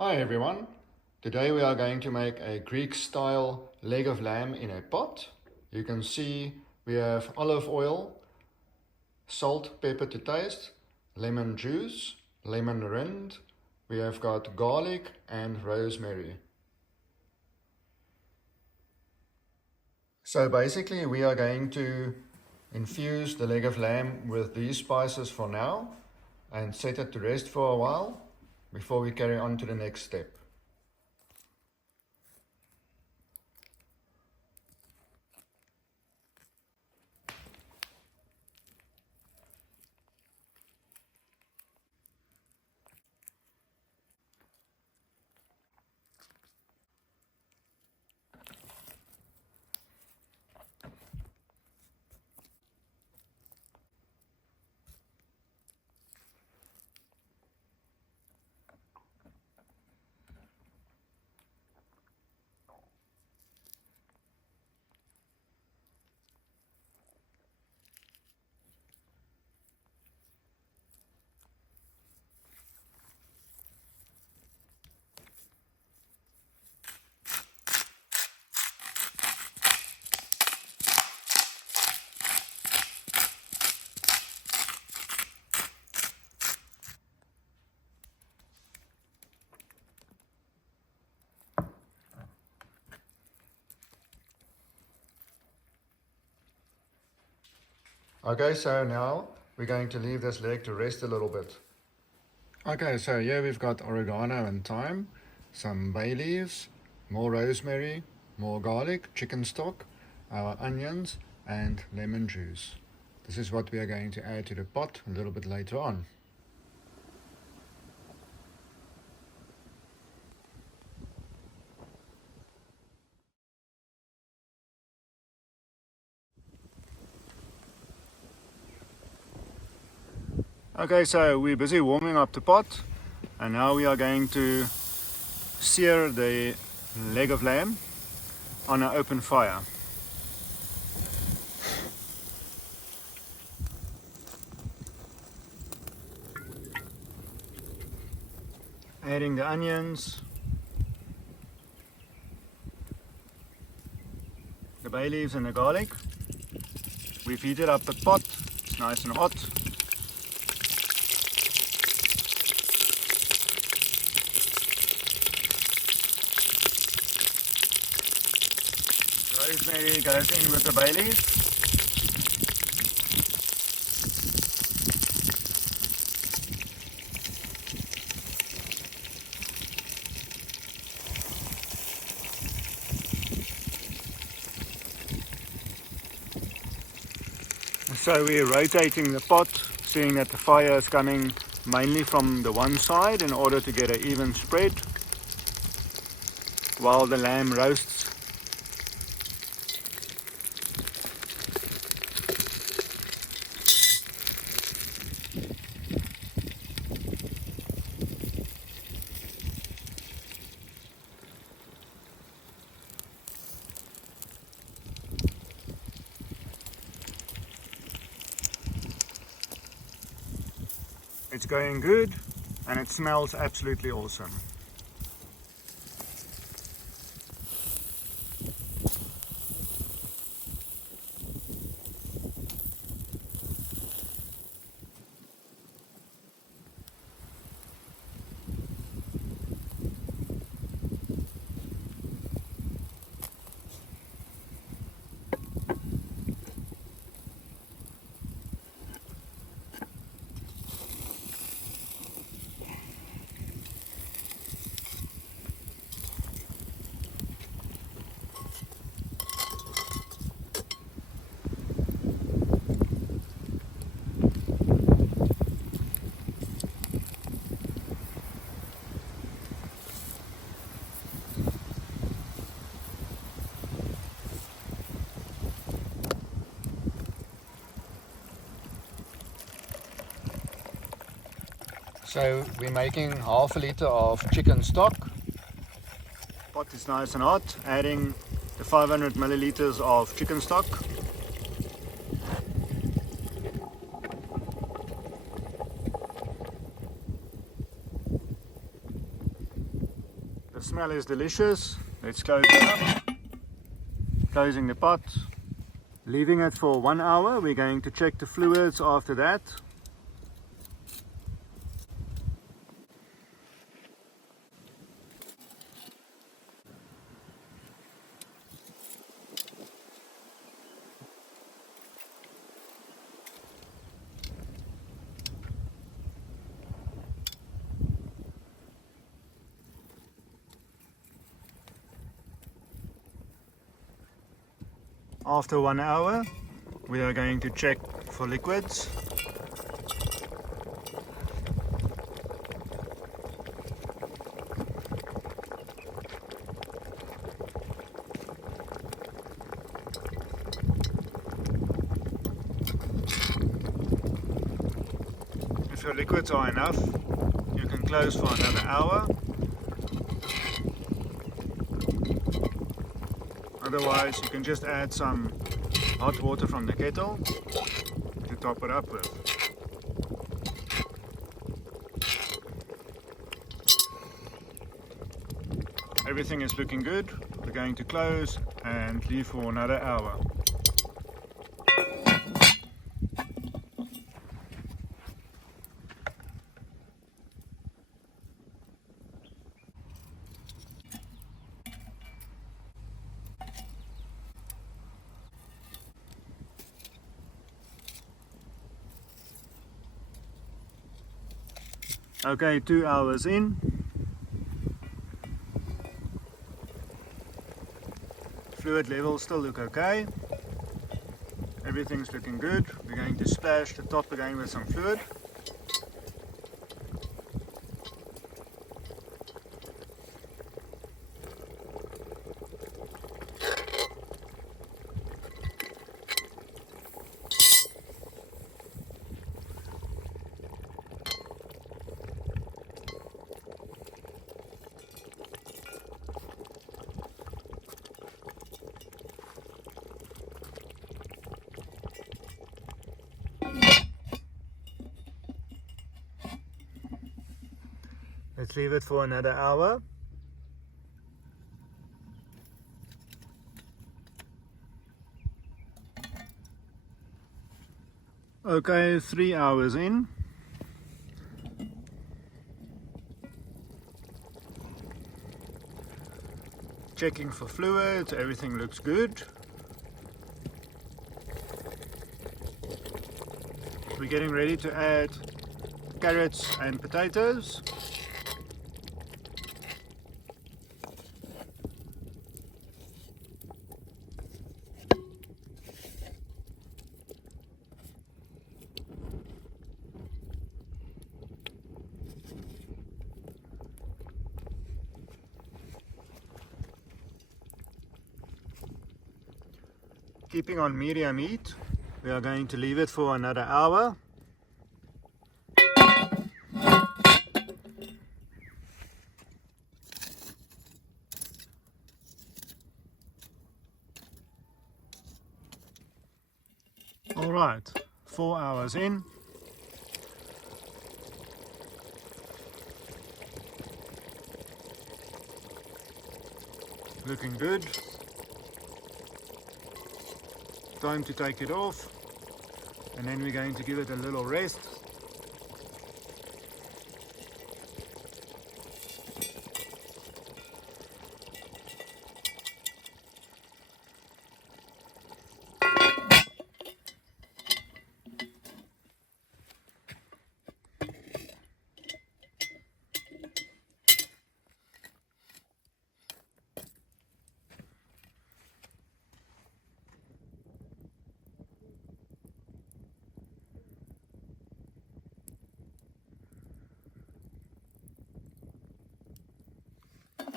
Hi everyone, today we are going to make a Greek style leg of lamb in a pot. You can see we have olive oil, salt, pepper to taste, lemon juice, lemon rind, we have got garlic and rosemary. So basically we are going to infuse the leg of lamb with these spices for now and set it to rest for a while before we carry on to the next step. Okay, so now we're going to leave this leg to rest a little bit. Okay, so here we've got oregano and thyme, some bay leaves, more rosemary, more garlic, chicken stock, our onions and lemon juice. This is what we are going to add to the pot a little bit later on. Okay, so we're busy warming up the pot and now we are going to sear the leg of lamb on an open fire. Adding the onions, the bay leaves and the garlic. We've heated up the pot, it's nice and hot. Rosemary goes in with the bay leaves. So we're rotating the pot, seeing that the fire is coming mainly from the one side in order to get an even spread while the lamb roasts. It's going good and it smells absolutely awesome. So we're making half a liter of chicken stock. Pot is nice and hot, adding the 500 milliliters of chicken stock. The smell is delicious. Let's close it up. Closing the pot. Leaving it for 1 hour. We're going to check the fluids after that. After 1 hour, we are going to check for liquids. If your liquids are enough, you can close for another hour. Otherwise, you can just add some hot water from the kettle to top it up with. Everything is looking good. We're going to close and leave for another hour. Okay, 2 hours in. Fluid levels still look okay. Everything's looking good. We're going to splash the top again with some fluid. Let's leave it for another hour. Okay, 3 hours in. Checking for fluids, everything looks good. We're getting ready to add carrots and potatoes. Keeping on medium heat, we are going to leave it for another hour. Alright, 4 hours in. Looking good. Time to take it off, and then we're going to give it a little rest.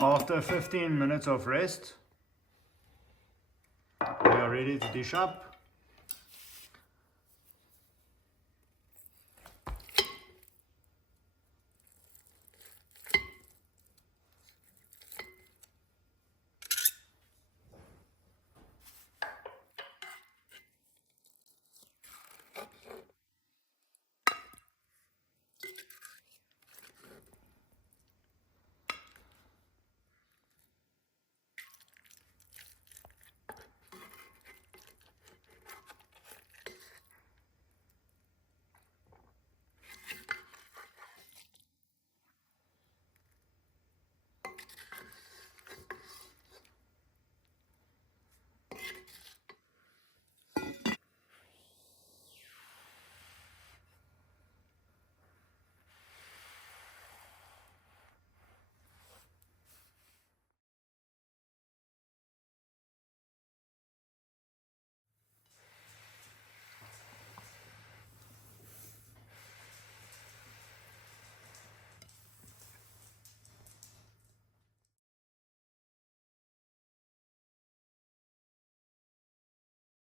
After 15 minutes of rest, we are ready to dish up.